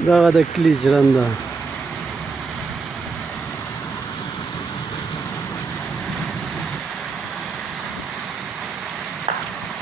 дагы да клижир жыранда